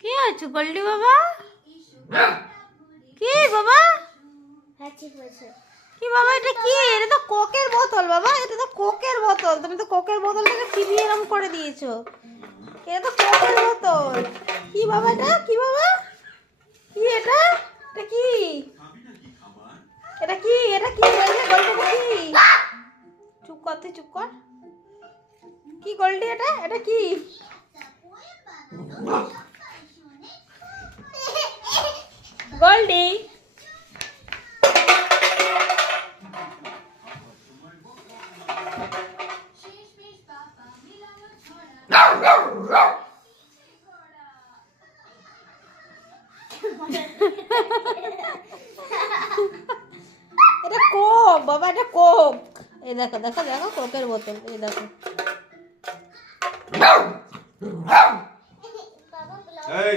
কি হয়েছে গোল্ডি বাবা? কি বাবা? কি বাবা এটা কি? এটা তো কোকের বোতল বাবা, এটা তো কোকের বোতল। তুমি তো কোকের বোতলটাকে চিবিয়ে এরকম করে দিয়েছো। এটা তো কোকের বোতল। কি বাবা এটা? কি বাবা? কি এটা? এটা কি? এটা কি? এটা কি? গল্পটা কি? চুপ কর, তুই চুপ কর। কি গোল্ডি এটা? এটা কি? গোল্ডি এটা কোক বাবা, এটা কোক। এই দেখো দেখো দেখো কোকের বোতল, এই দেখো। এই